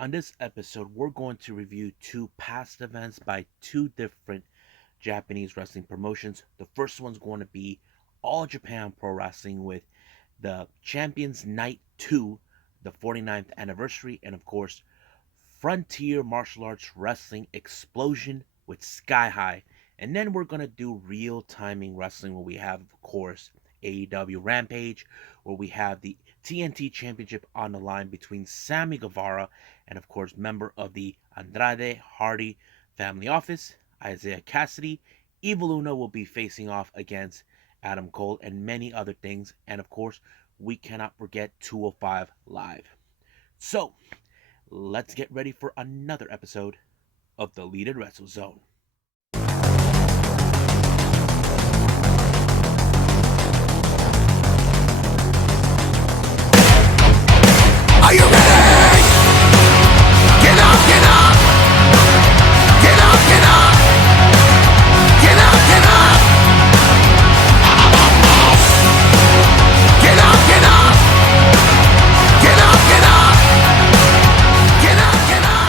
On this episode, we're going to review two past events by two different Japanese wrestling promotions. The first one's going to be All Japan Pro Wrestling with the Champions Night 2, the 49th anniversary, and of course, Frontier Martial Arts Wrestling Explosion with Sky High. And then we're going to do real timing wrestling where we have, of course, AEW Rampage, where we have the TNT Championship on the line between Sammy Guevara and, of course, member of the Andrade Hardy family office, Isaiah Cassidy. Evil Uno will be facing off against Adam Cole and many other things. And, of course, we cannot forget 205 Live. So, let's get ready for another episode of the Leaded Wrestle Zone. Are you ready? Get up, get up! Get up, get up! Get up, get up! Get up, get up! Get up, get up! Get up, get up!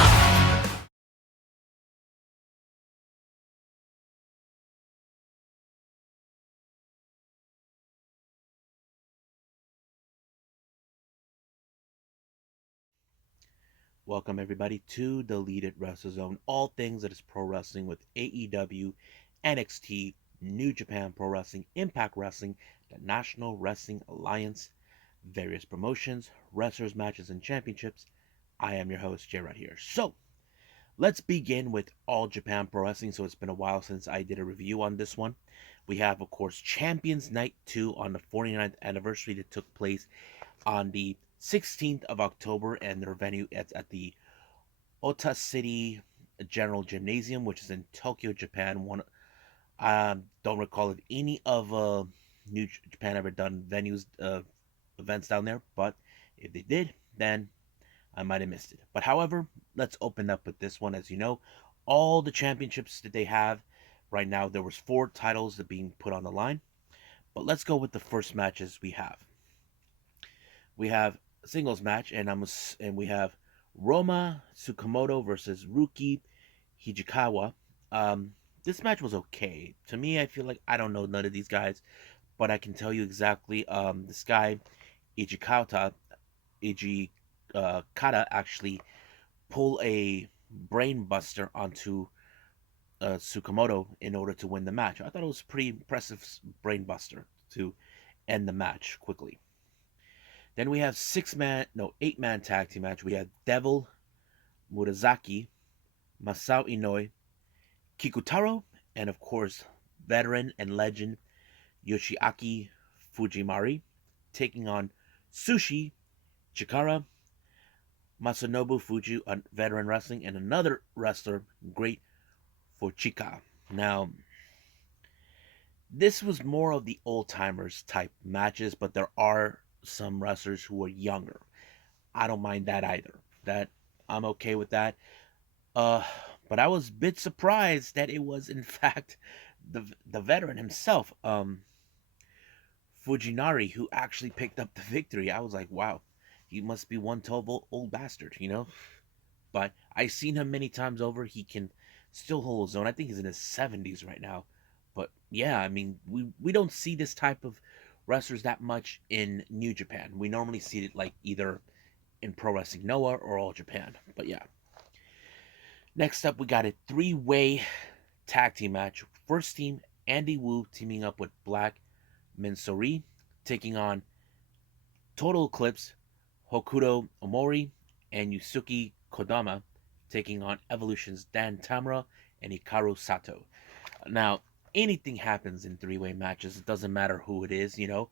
Welcome everybody to the Leaded Wrestle Zone. All things that is pro wrestling with AEW, NXT, New Japan Pro Wrestling, Impact Wrestling, the National Wrestling Alliance, various promotions, wrestlers, matches, and championships. I am your host, Jay right here. So, let's begin with All Japan Pro Wrestling. So, it's been a while since I did a review on this one. We have, of course, Champions Night 2 on the 49th anniversary that took place on the 16th of October, and their venue is at the Ota City General Gymnasium, which is in Tokyo, Japan. Don't recall if any of New Japan ever done venues events down there, but if they did, then I might have missed it. But however, let's open up with this one. As you know, all the championships that they have right now, there was 4 titles that being put on the line. But let's go with the first matches we have. We have a singles match, and we have Roma Tsukamoto versus Ruki Hijikawa. This match was okay. To me, I feel like I don't know none of these guys, but I can tell you exactly. This guy Ijikata actually pull a brain buster onto Tsukamoto in order to win the match. I thought it was a pretty impressive brain buster to end the match quickly. Then we have 8-man tag team match. We have Devil Murasaki, Masao Inoue, Kikutaro, and of course, veteran and legend Yoshiaki Fujimari taking on Sushi Chikara, Masanobu Fuji, a veteran wrestling, and another wrestler, Great Fuchika. Now, this was more of the old timers type matches, but there are some wrestlers who are younger. I don't mind that either. That I'm okay with that. Uh, but I was a bit surprised that it was in fact the veteran himself, Fujinari, who actually picked up the victory. I was like, wow, he must be one total old bastard, you know. But I've seen him many times over. He can still hold his own. I think he's in his 70s right now. But yeah, I mean, we don't see this type of wrestlers that much in New Japan. We normally see it like either in Pro Wrestling Noah or All Japan. But yeah. Next up, we got a 3-way tag team match. First team, Andy Wu teaming up with Black Mensori, taking on Total Eclipse, Hokuto Omori, and Yusuke Kodama, taking on Evolution's Dan Tamura and Hikaru Sato. Now, anything happens in 3-way matches. It doesn't matter who it is, you know.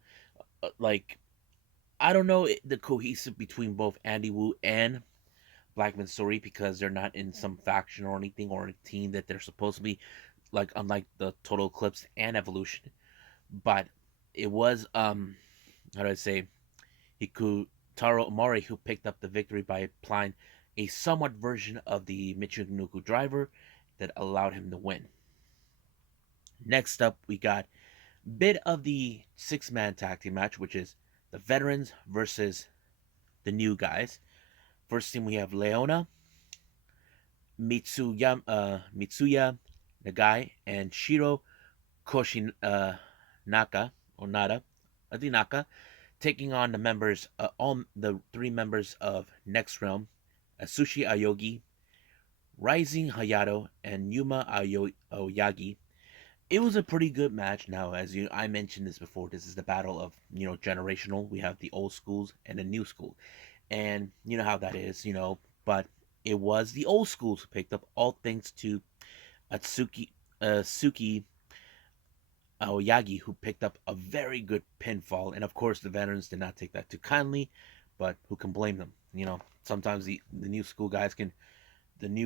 Like, I don't know the cohesive between both Andy Wu and Black Mensori because they're not in some faction or anything or a team that they're supposed to be, like, unlike the Total Eclipse and Evolution. But it was how do I say, Hikutaro Omori who picked up the victory by applying a somewhat version of the Michinoku driver that allowed him to win. Next up, we got bit of the 6-man tag team match, which is the veterans versus the new guys. First team we have Leona, Mitsuya Nagai, and Shiro Koshi Naka or Nada, Adinaka, taking on the members, all the three members of Next Realm, Asushi Aoyagi, Rising Hayato, and Yuma Aoyagi. It was a pretty good match. Now, as I mentioned this before, this is the battle of generational. We have the old schools and the new school, and you know how that is, But it was the old schools who picked up, all thanks to Suki Aoyagi, who picked up a very good pinfall. And of course, the veterans did not take that too kindly, but who can blame them? Sometimes the new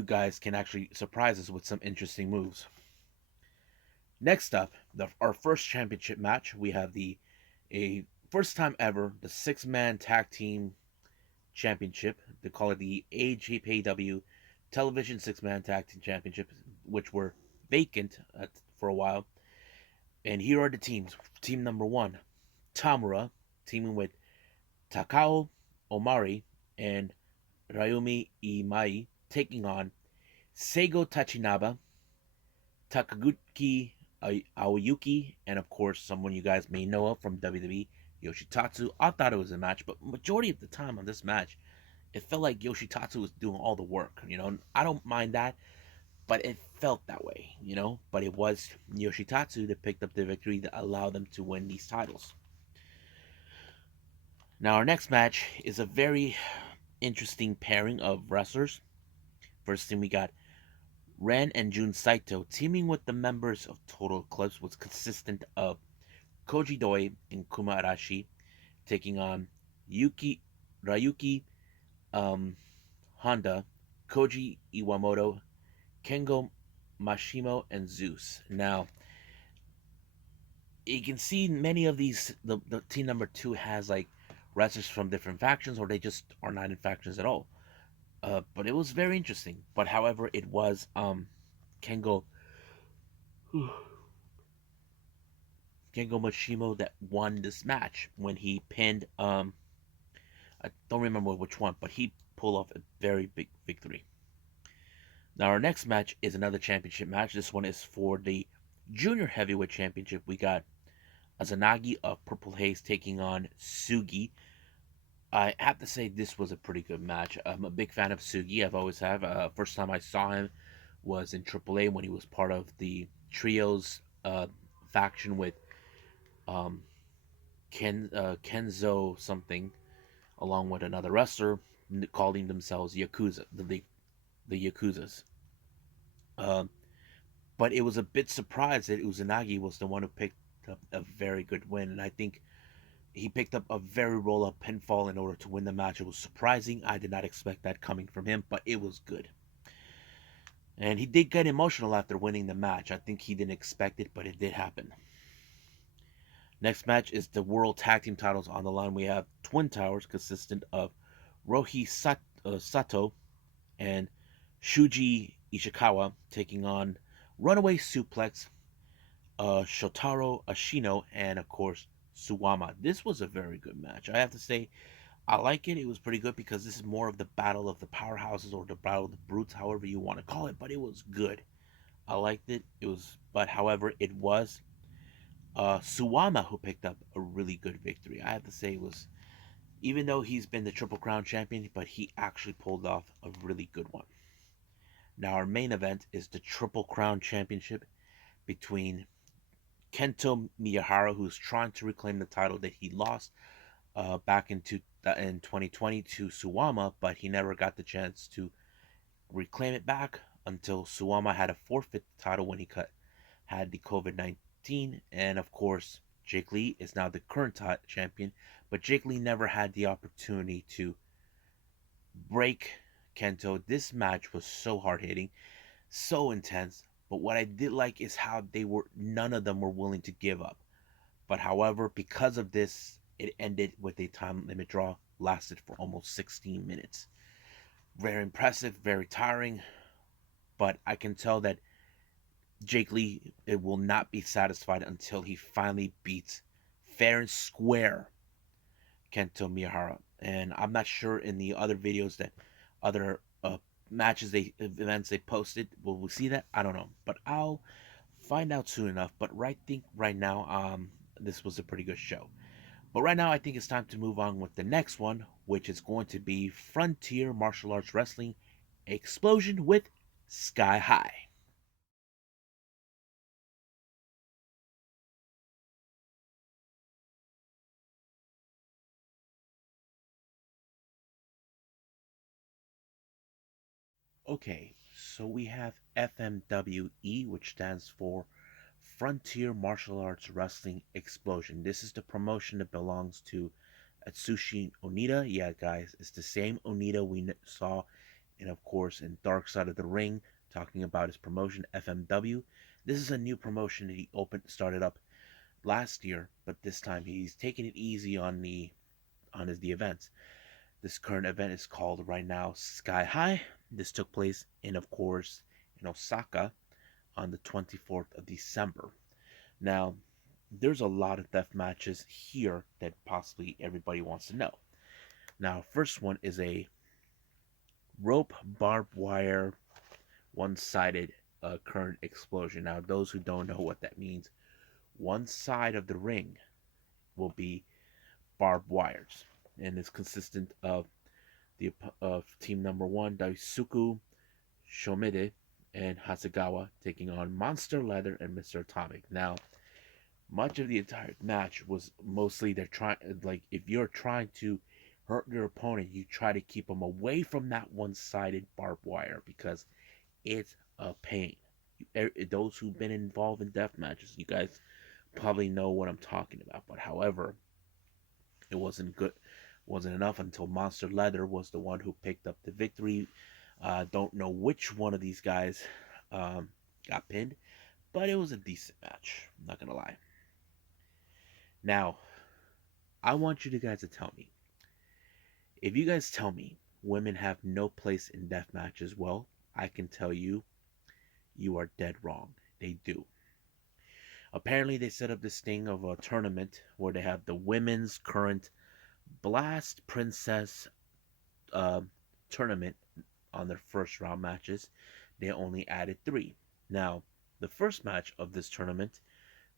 guys can actually surprise us with some interesting moves. Next up, our first championship match, we have a first time ever, the 6-man tag team championship. They call it the AEW Television 6-man tag team championship, which were vacant for a while. And here are the teams. Team number 1, Tamura, teaming with Takao Omari and Ryumi Imai, taking on Seigo Tachinaba, Takaguchi Aoyuki, and of course, someone you guys may know of from WWE, Yoshitatsu. I thought it was a match, but majority of the time on this match, it felt like Yoshitatsu was doing all the work. I don't mind that, but it felt that way, But it was Yoshitatsu that picked up the victory that allowed them to win these titles. Now, our next match is a very interesting pairing of wrestlers. First thing we got Ren and Jun Saito teaming with the members of Total Eclipse, was consistent of Koji Doi and Kuma Arashi, taking on Ryuki Honda, Koji Iwamoto, Kengo Mashimo, and Zeus. Now, you can see many of these, the team number 2 has like wrestlers from different factions, or they just are not in factions at all. But it was very interesting. But however, it was Kengo Mashimo that won this match when he pinned I don't remember which one, but he pulled off a very big victory. Now our next match is another championship match. This one is for the Junior Heavyweight Championship. We got Azanagi of Purple Haze taking on Sugi. I have to say this was a pretty good match. I'm a big fan of Sugi. I've always have. First time I saw him was in AAA when he was part of the Trios faction with Kenzo something, along with another wrestler, calling themselves Yakuza, the Yakuzas. But it was a bit surprised that Uzanagi was the one who picked up a very good win, and I think he picked up a very roll-up pinfall in order to win the match. It was surprising. I did not expect that coming from him, but it was good. And he did get emotional after winning the match. I think he didn't expect it, but it did happen. Next match is the World Tag Team titles on the line. We have Twin Towers, consistent of Rohi Sato and Shuji Ishikawa, taking on Runaway Suplex, Shotaro Ashino, and of course Suwama. This was a very good match. I have to say, I like it. It was pretty good because this is more of the battle of the powerhouses, or the battle of the brutes, however you want to call it. But it was good. I liked it. However, it was Suwama who picked up a really good victory. I have to say, it was, even though he's been the Triple Crown champion, but he actually pulled off a really good one. Now our main event is the Triple Crown Championship between Kento Miyahara, who's trying to reclaim the title that he lost back in 2020 to Suwama, but he never got the chance to reclaim it back until Suwama had to forfeit the title when he had the COVID-19. And of course, Jake Lee is now the current champion, but Jake Lee never had the opportunity to break Kento. This match was so hard-hitting, so intense, but what I did like is how none of them were willing to give up. But however, because of this, it ended with a time limit draw, lasted for almost 16 minutes. Very impressive, very tiring, but I can tell that Jake Lee will not be satisfied until he finally beats fair and square Kento Miyahara. And I'm not sure in the other videos that other matches events they posted. Will we see that? I don't know, but I'll find out soon enough. But right now, this was a pretty good show. But right now, I think it's time to move on with the next one, which is going to be Frontier Martial Arts Wrestling Explosion with Sky High. Okay, so we have FMW-E, which stands for Frontier Martial Arts Wrestling Explosion. This is the promotion that belongs to Atsushi Onita. Yeah, guys, it's the same Onita we saw, and of course, in Dark Side of the Ring, talking about his promotion FMW. This is a new promotion that he started up last year, but this time he's taking it easy on the events. This current event is called right now Sky High. This took place in, of course, in Osaka on the 24th of December. Now, there's a lot of death matches here that possibly everybody wants to know. Now, first one is a rope barbed wire one-sided current explosion. Now, those who don't know what that means, one side of the ring will be barbed wires, and it's consistent of team number one, Daisuke Shomide and Hasegawa taking on Monster Leather and Mr. Atomic. Now, much of the entire match was mostly they're trying, like, if you're trying to hurt your opponent, you try to keep them away from that one-sided barbed wire because it's a pain. Those who've been involved in death matches, you guys probably know what I'm talking about. But however, it wasn't enough until Monster Leather was the one who picked up the victory. Don't know which one of these guys got pinned, but it was a decent match. I'm not gonna lie. Now, I want you guys to tell me. If you guys tell me women have no place in death matches, well, I can tell you, you are dead wrong. They do. Apparently, they set up this thing of a tournament where they have the women's current Blast Princess uh, tournament on their first round matches. They only added 3. Now, the first match of this tournament,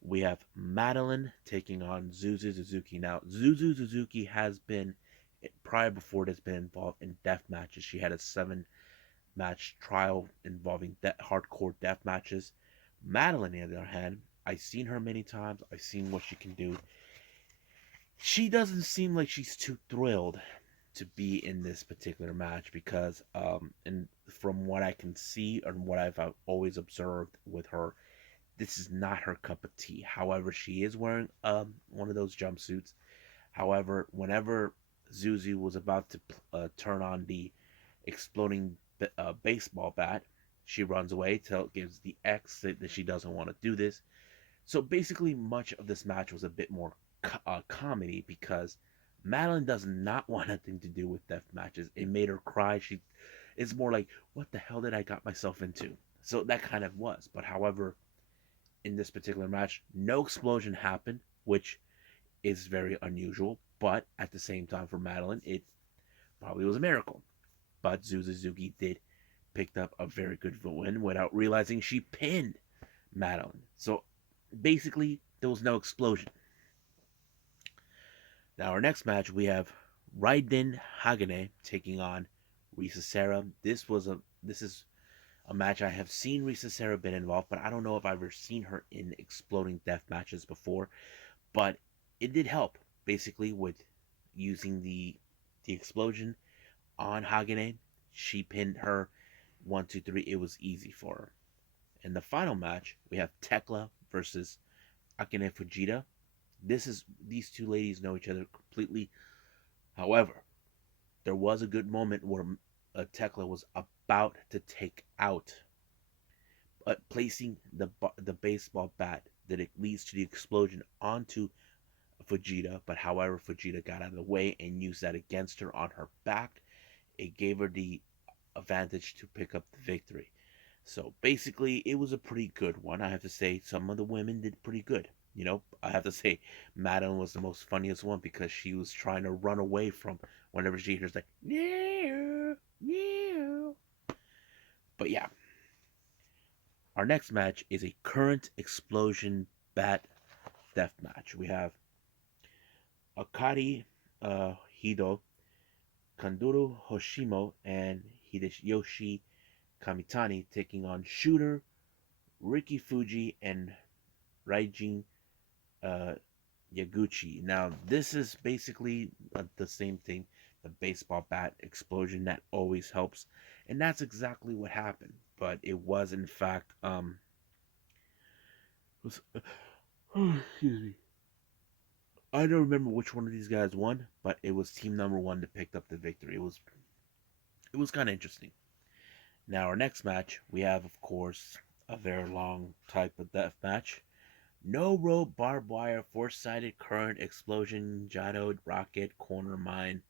we have Madeline taking on Zuzu Suzuki. Now, Zuzu Suzuki has been, prior before this, been involved in death matches. She had a 7-match trial involving hardcore death matches. Madeline, on the other hand, I've seen her many times. I've seen what she can do. She doesn't seem like she's too thrilled to be in this particular match because, and from what I can see and what I've always observed with her, this is not her cup of tea. However, she is wearing one of those jumpsuits. However, whenever Zuzu was about to turn on the exploding baseball bat, she runs away till it gives the X that she doesn't want to do this. So basically, much of this match was a bit more comedy because Madeline does not want anything to do with death matches. It made her cry. It's more like, what the hell did I got myself into? So that kind of was. But however, in this particular match, no explosion happened, which is very unusual. But at the same time, for Madeline, it probably was a miracle. But Suzuki did pick up a very good win without realizing she pinned Madeline. So basically, there was no explosion. Now, our next match, we have Raiden Hagane taking on Risa Sera. This is a match I have seen Risa Sera been involved, but I don't know if I've ever seen her in exploding death matches before. But it did help, basically, with using the explosion on Hagane. She pinned her 1, 2, 3. It was easy for her. In the final match, we have Tekla versus Akane Fujita. These two ladies know each other completely. However, there was a good moment where Tekla was about to take out, placing the baseball bat that it leads to the explosion onto Fujita. But however, Fujita got out of the way and used that against her on her back. It gave her the advantage to pick up the victory. So basically, it was a pretty good one. I have to say, some of the women did pretty good. I have to say, Madeline was the most funniest one because she was trying to run away from whenever she hears like, yeah, yeah. But yeah, our next match is a current explosion bat death match. We have Akari Hido, Kanduro Hoshimo, and Hideyoshi Kamitani taking on Shooter, Ricky Fuji, and Raijin uh, Yaguchi. Now, this is basically the same thing, the baseball bat explosion that always helps, and that's exactly what happened. But it was, in fact, was, excuse me. I don't remember which one of these guys won, but it was team number one that picked up the victory. It was kind of interesting. Now, our next match, we have, of course, a very long type of death match. No rope, barbed wire, four-sided current, explosion, gyro, rocket, corner mine,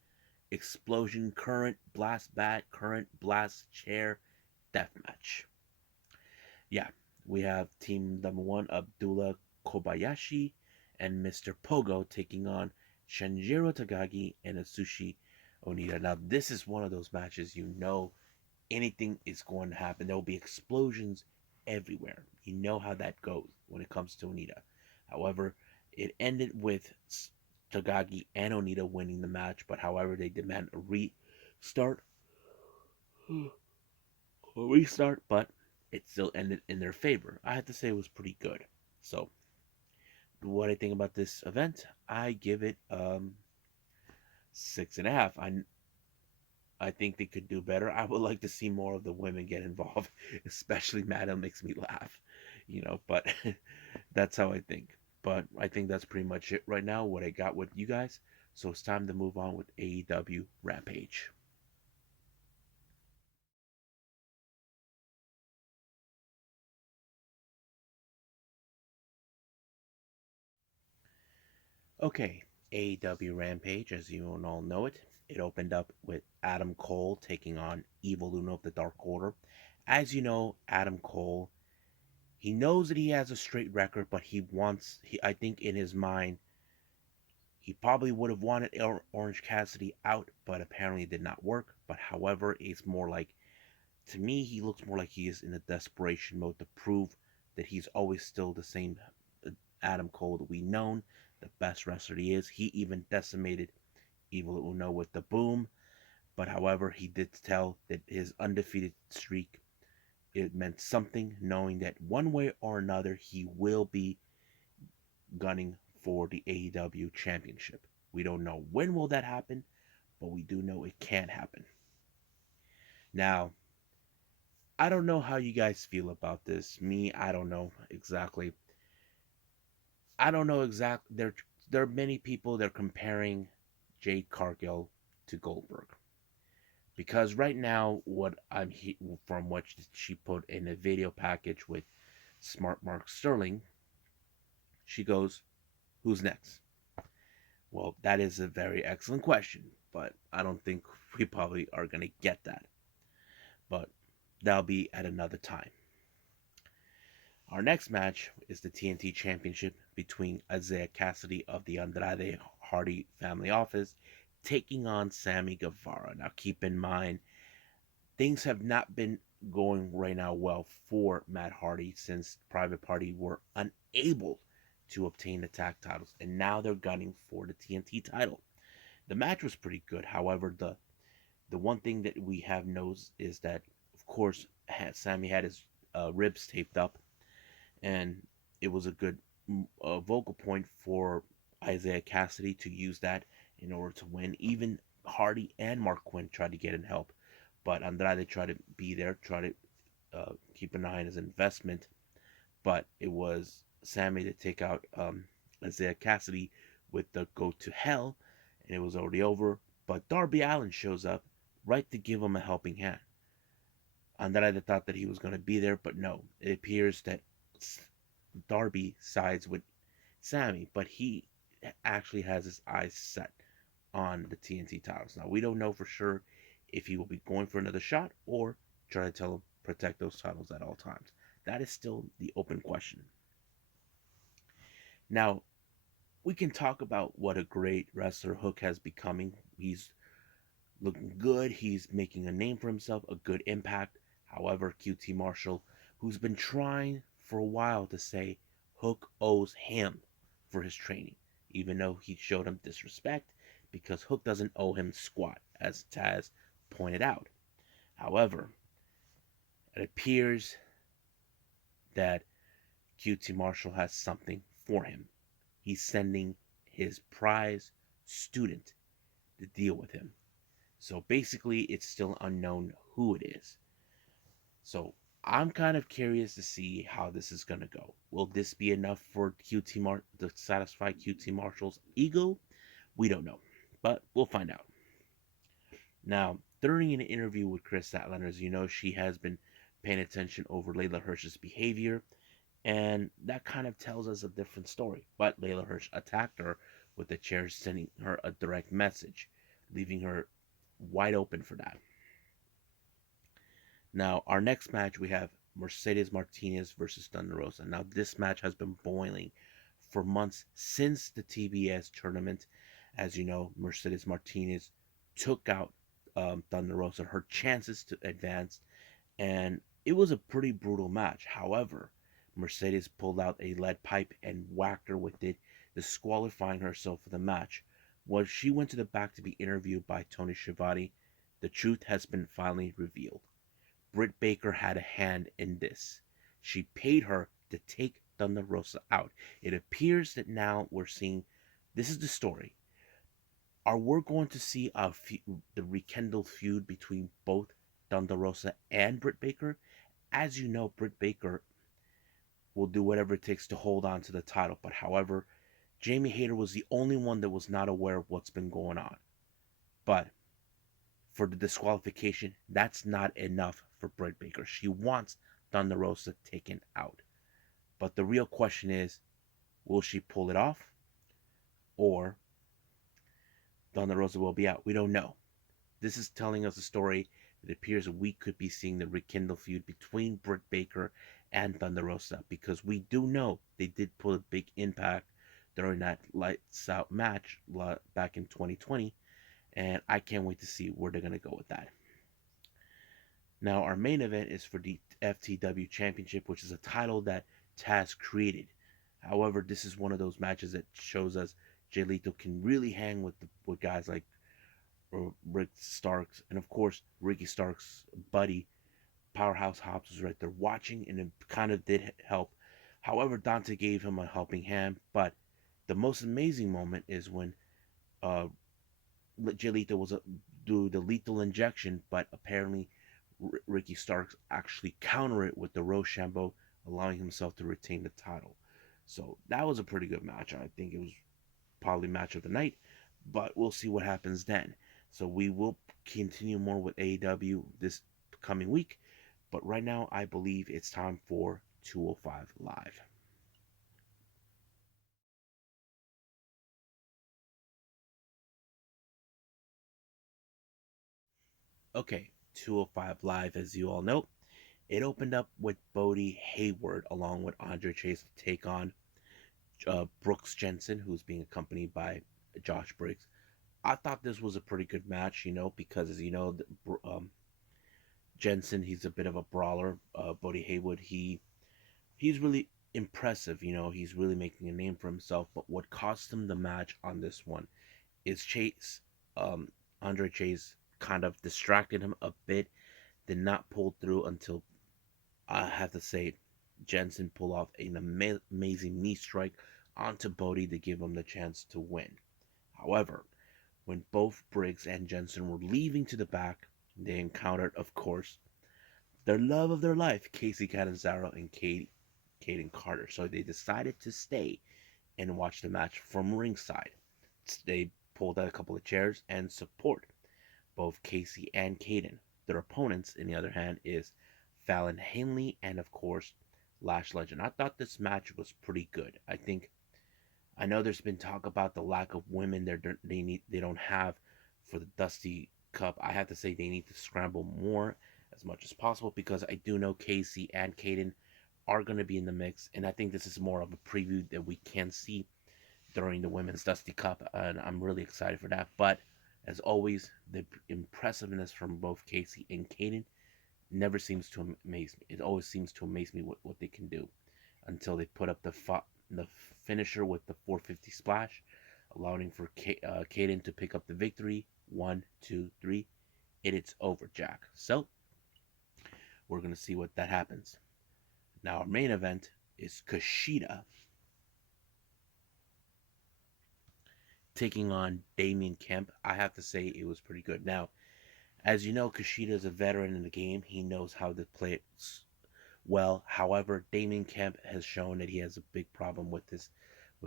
explosion, current, blast bat, current, blast chair, deathmatch. Yeah, we have team number one, Abdullah Kobayashi and Mr. Pogo taking on Shanjiro Tagagi and Atsushi Onita. Now, this is one of those matches you know anything is going to happen. There will be explosions everywhere. You know how that goes when it comes to Onita. However, it ended with Tagagi and Onita winning the match, but however, they demand a restart. But it still ended in their favor. I have to say it was pretty good. So, what I think about this event, I give it 6.5. I think they could do better. I would like to see more of the women get involved, especially Madam makes me laugh, but that's how I think. But I think that's pretty much it right now, what I got with you guys. So it's time to move on with AEW Rampage. Okay, AEW Rampage, as you all know it, it opened up with Adam Cole taking on Evil Uno of the Dark Order. As you know, Adam Cole, he knows that he has a straight record, but I think in his mind, he probably would have wanted Orange Cassidy out, but apparently it did not work. But however, it's more like, to me, he looks more like he is in a desperation mode to prove that he's always still the same Adam Cole that we known, the best wrestler he is. He even decimated Evil Uno with the boom. But however, he did tell that his undefeated streak, it meant something, knowing that one way or another he will be gunning for the AEW championship. We don't know when will that happen, but we do know it can happen. Now, I don't know how you guys feel about this. Me, I don't know exactly. I don't know exactly. There are many people that are comparing Jade Cargill to Goldberg, because right now, from what she put in a video package with Smart Mark Sterling, she goes, "Who's next?" Well, that is a very excellent question, but I don't think we probably are going to get that. But that'll be at another time. Our next match is the TNT Championship between Isaiah Cassidy of the Andrade Hardy family office taking on Sammy Guevara. Now, keep in mind, things have not been going right now well for Matt Hardy since Private Party were unable to obtain the tag titles, and now they're gunning for the TNT title. The match was pretty good. However, the one thing that we have knows is that, of course, Sammy had his ribs taped up, and it was a good vocal point for Isaiah Cassidy to use that in order to win. Even Hardy and Mark Quinn tried to get in help, but Andrade tried to be there, try to keep an eye on his investment, but it was Sammy to take out Isaiah Cassidy with the "Go to Hell," and it was already over. But Darby Allin shows up right to give him a helping hand. Andrade thought that he was going to be there, but no. It appears that Darby sides with Sammy, but he actually has his eyes set on the TNT titles. Now, we don't know for sure if he will be going for another shot or try to tell him protect those titles at all times. That is still the open question. Now, we can talk about what a great wrestler Hook has becoming. He's looking good. He's making a name for himself, a good impact. However, QT Marshall, who's been trying for a while to say Hook owes him for his training, even though he showed him disrespect because Hook doesn't owe him squat, as Taz pointed out. However, it appears that QT Marshall has something for him. He's sending his prize student to deal with him. So basically, it's still unknown who it is. So I'm kind of curious to see how this is going to go. Will this be enough for to satisfy QT Marshall's ego? We don't know, but we'll find out. Now, during an interview with Chris Statlander, as you know, she has been paying attention over Layla Hirsch's behavior, and that kind of tells us a different story. But Layla Hirsch attacked her with the chair, sending her a direct message, leaving her wide open for that. Now, our next match, we have Mercedes Martinez versus Thunder Rosa. Now, this match has been boiling for months since the TBS tournament. As you know, Mercedes Martinez took out Thunder Rosa, her chances to advance, and it was a pretty brutal match. However, Mercedes pulled out a lead pipe and whacked her with it, disqualifying herself for the match. When she went to the back to be interviewed by Tony Schiavone, the truth has been finally revealed. Britt Baker had a hand in this. She paid her to take Thunder Rosa out. It appears that now we're seeing this is the story. Are we going to see the rekindled feud between both Thunder Rosa and Britt Baker? As you know, Britt Baker will do whatever it takes to hold on to the title. But however, Jamie Hayter was the only one that was not aware of what's been going on. But for the disqualification, that's not enough for Britt Baker. She wants Thunder Rosa taken out. But the real question is, will she pull it off? Or Thunder Rosa will be out? We don't know. This is telling us a story that appears we could be seeing the rekindle feud between Britt Baker and Thunder Rosa, because we do know they did put a big impact during that lights out match back in 2020, and I can't wait to see where they're going to go with that. Now, our main event is for the FTW Championship, which is a title that Taz created. However, this is one of those matches that shows us Jay Lethal can really hang with guys like Rick Starks, and of course Ricky Starks' buddy Powerhouse Hobbs was right there watching, and it kind of did help. However, Dante gave him a helping hand, but the most amazing moment is when uh, Jay Lethal was do the lethal injection, but apparently Ricky Starks actually counter it with the Rochambeau, allowing himself to retain the title. So that was a pretty good match. I think it was probably match of the night, but we'll see what happens then. So we will continue more with AEW this coming week, but right now I believe it's time for 205 Live. Okay, 205 Live, as you all know, it opened up with Bodie Hayward along with Andre Chase to take on Brooks Jensen, who's being accompanied by Josh Briggs. I thought this was a pretty good match, because as you know, Jensen, he's a bit of a brawler. Bodie Haywood, he's really impressive. He's really making a name for himself. But what cost him the match on this one is Chase, Andre Chase, kind of distracted him a bit, did not pull through until I have to say Jensen pulled off an amazing knee strike onto Bodie to give him the chance to win. However, when both Briggs and Jensen were leaving to the back, they encountered, of course, their love of their life, Casey Catanzaro and Caden Carter. So they decided to stay and watch the match from ringside. They pulled out a couple of chairs and support both Casey and Caden. Their opponents, in the other hand, is Fallon Henley and, of course, Lash Legend. I thought this match was pretty good. I know there's been talk about the lack of women they don't have for the Dusty Cup. I have to say they need to scramble more as much as possible, because I do know Casey and Caden are going to be in the mix, and I think this is more of a preview that we can see during the Women's Dusty Cup, and I'm really excited for that. But as always, the impressiveness from both Casey and Caden never seems to amaze me. It always seems to amaze me what they can do until they put up the finisher with the 450 splash, allowing for Caden to pick up the victory. 1, 2, 3. It's over, Jack. So we're gonna see what that happens. Now our main event is Kushida taking on Damien Kemp. I have to say it was pretty good. Now, as you know, Kushida is a veteran in the game. He knows how to play it well. However, Damien Kemp has shown that he has a big problem with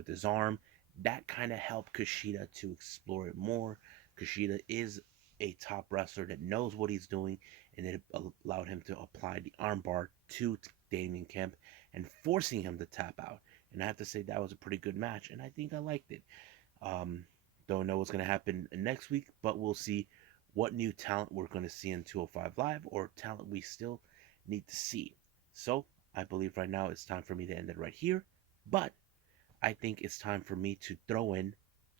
his arm. That kind of helped Kushida to explore it more. Kushida is a top wrestler that knows what he's doing, and it allowed him to apply the armbar to Damien Kemp and forcing him to tap out. And I have to say that was a pretty good match, and I think I liked it. Um, don't know what's going to happen next week, but we'll see what new talent we're going to see in 205 Live or talent we still need to see. So I believe right now it's time for me to end it right here, but I think it's time for me to throw in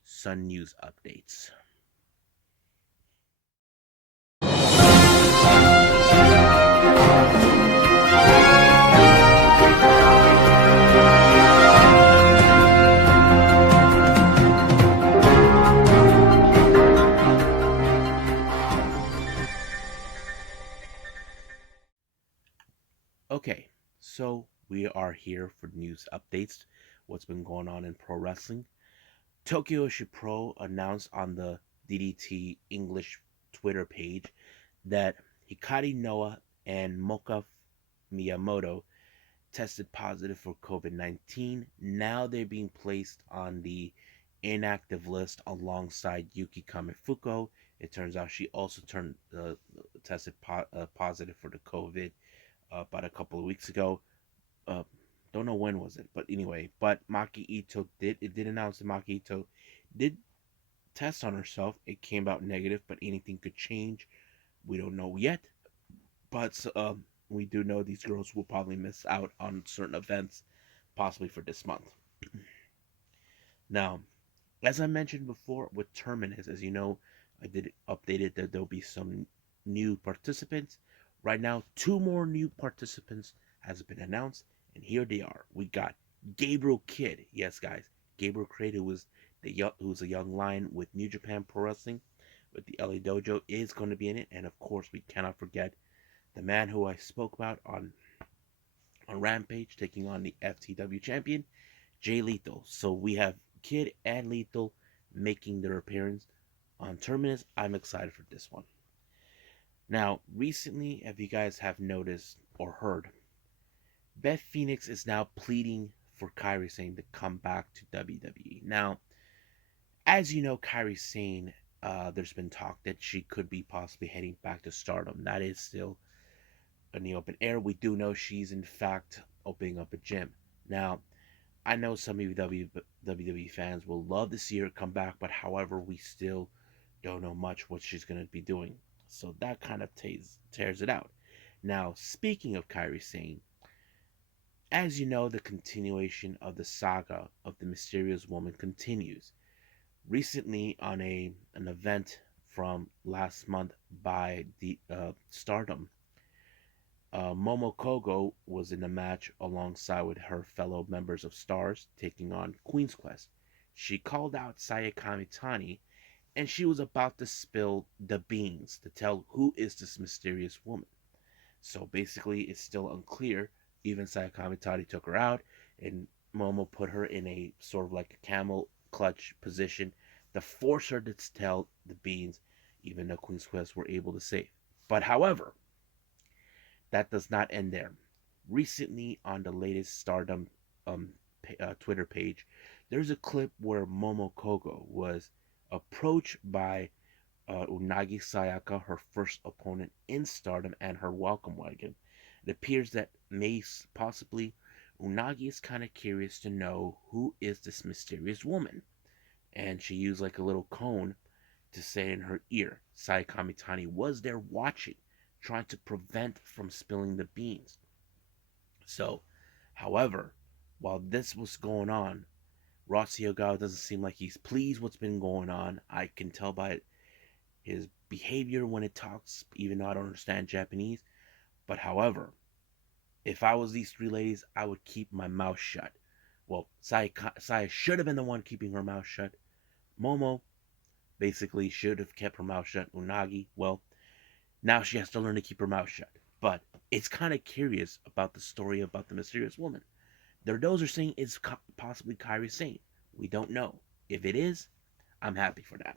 Sun News updates. Okay, so we are here for news updates. What's been going on in pro wrestling? Tokyo Joshi Pro announced on the DDT English Twitter page that Hikari Noah and Moka Miyamoto tested positive for COVID-19. Now they're being placed on the inactive list alongside Yuki Kamifuko. It turns out she also tested positive for the COVID about a couple of weeks ago. Uh, don't know when was it, but anyway. But Maki Ito did announce that Maki Ito did test on herself. It came out negative, but anything could change. We don't know yet, but we do know these girls will probably miss out on certain events, possibly for this month. Now, as I mentioned before with Terminus, as you know, I did updated that there'll be some new participants. Right now, 2 more new participants has been announced, and here they are. We got Gabriel Kidd. Yes, guys, Gabriel Kidd, who was a young lion with New Japan Pro Wrestling, with the LA Dojo, is going to be in it, and of course, we cannot forget the man who I spoke about on Rampage, taking on the FTW champion, Jay Lethal. So we have Kidd and Lethal making their appearance on Terminus. I'm excited for this one. Now, recently, if you guys have noticed or heard, Beth Phoenix is now pleading for Kairi Sane to come back to WWE. Now, as you know, Kairi Sane, there's been talk that she could be possibly heading back to Stardom. That is still in the open air. We do know she's in fact opening up a gym. Now, I know some of you WWE fans will love to see her come back, but however, we still don't know much what she's going to be doing. So that kind of tears it out. Now, speaking of Kairi Sane, as you know, the continuation of the saga of the mysterious woman continues. Recently, on an event from last month by the Stardom, Momo Kogo was in a match alongside with her fellow members of Stars, taking on Queen's Quest. She called out Saya Kamitani, and she was about to spill the beans to tell who is this mysterious woman. So basically, it's still unclear. Even Saya Kamitani took her out, and Momo put her in a sort of like a camel clutch position to force her to tell the beans, even though Queen's Quest were able to save. But however, that does not end there. Recently, on the latest Stardom Twitter page, there's a clip where Momo Kogo was approached by Unagi Sayaka, her first opponent in Stardom, and her welcome wagon. It appears that possibly Unagi is kind of curious to know who is this mysterious woman, and she used like a little cone to say in her ear. Saya Kamitani was there watching, trying to prevent from spilling the beans. So, however, while this was going on, Rossy Ogawa doesn't seem like he's pleased what's been going on. I can tell by his behavior when it talks, even though I don't understand Japanese. But however, if I was these three ladies, I would keep my mouth shut. Well, Saya should have been the one keeping her mouth shut. Momo basically should have kept her mouth shut. Unagi, well, now she has to learn to keep her mouth shut. But it's kind of curious about the story about the mysterious woman. Those are saying it's possibly Kairi Sane. We don't know. If it is, I'm happy for that.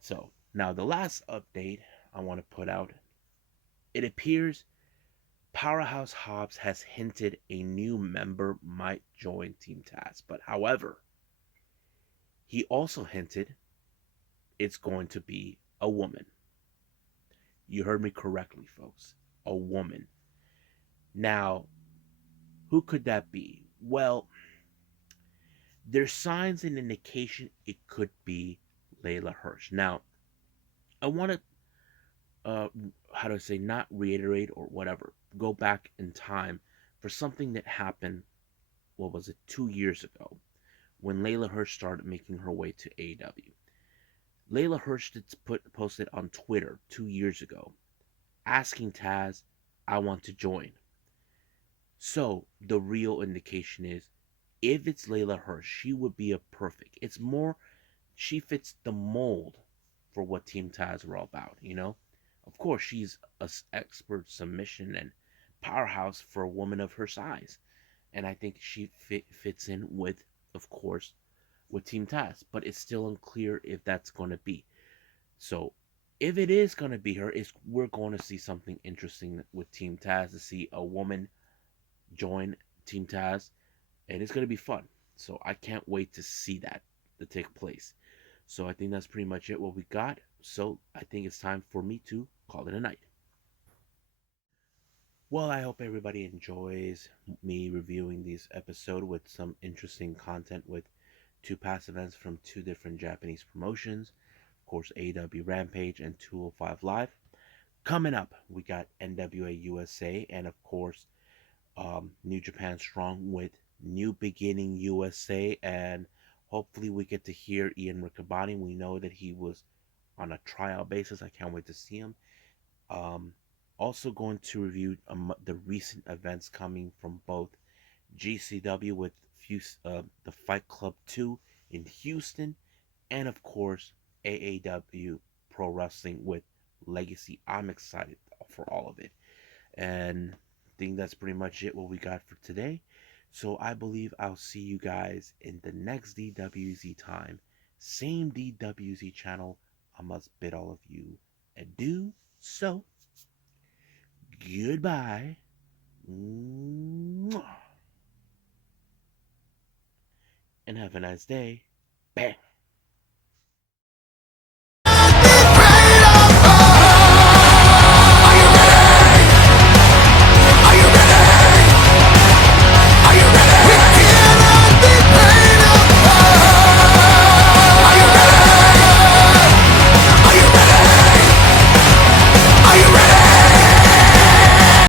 So, now the last update I want to put out. It appears Powerhouse Hobbs has hinted a new member might join Team Taz. But however, he also hinted it's going to be a woman. You heard me correctly, folks. A woman. Now, who could that be? Well, there's signs and indication it could be Layla Hirsch. Now, I want to, how do I say, not reiterate or whatever, go back in time for something that happened, what was it, 2 years ago, when Layla Hirsch started making her way to AEW. Layla Hirsch posted on Twitter 2 years ago, asking Taz, I want to join. So, the real indication is, if it's Layla Hirsch, she would be a perfect. It's more, she fits the mold for what Team Taz are all about, you know? Of course, she's an expert submission and powerhouse for a woman of her size. And I think she fits in with, of course, with Team Taz. But it's still unclear if that's going to be. So, if it is going to be her, we're going to see something interesting with Team Taz, to see a woman join Team Taz, and it's going to be fun. So I can't wait to see that to take place. So I think that's pretty much it what we got. So I think it's time for me to call it a night. Well, I hope everybody enjoys me reviewing this episode with some interesting content with two past events from two different Japanese promotions. Of course, AEW Rampage and 205 Live. Coming up, we got NWA USA and, of course, New Japan Strong with New Beginning USA, and hopefully we get to hear Ian Riccaboni. We know that he was on a trial basis. I can't wait to see him. Um, Also going to review the recent events coming from both GCW with the Fight Club 2 in Houston, and of course AAW Pro Wrestling with Legacy. I'm excited for all of it. And I think that's pretty much it what we got for today. So I believe I'll see you guys in the next DWZ time. Same DWZ channel. I must bid all of you adieu. So, goodbye. And have a nice day. Bang.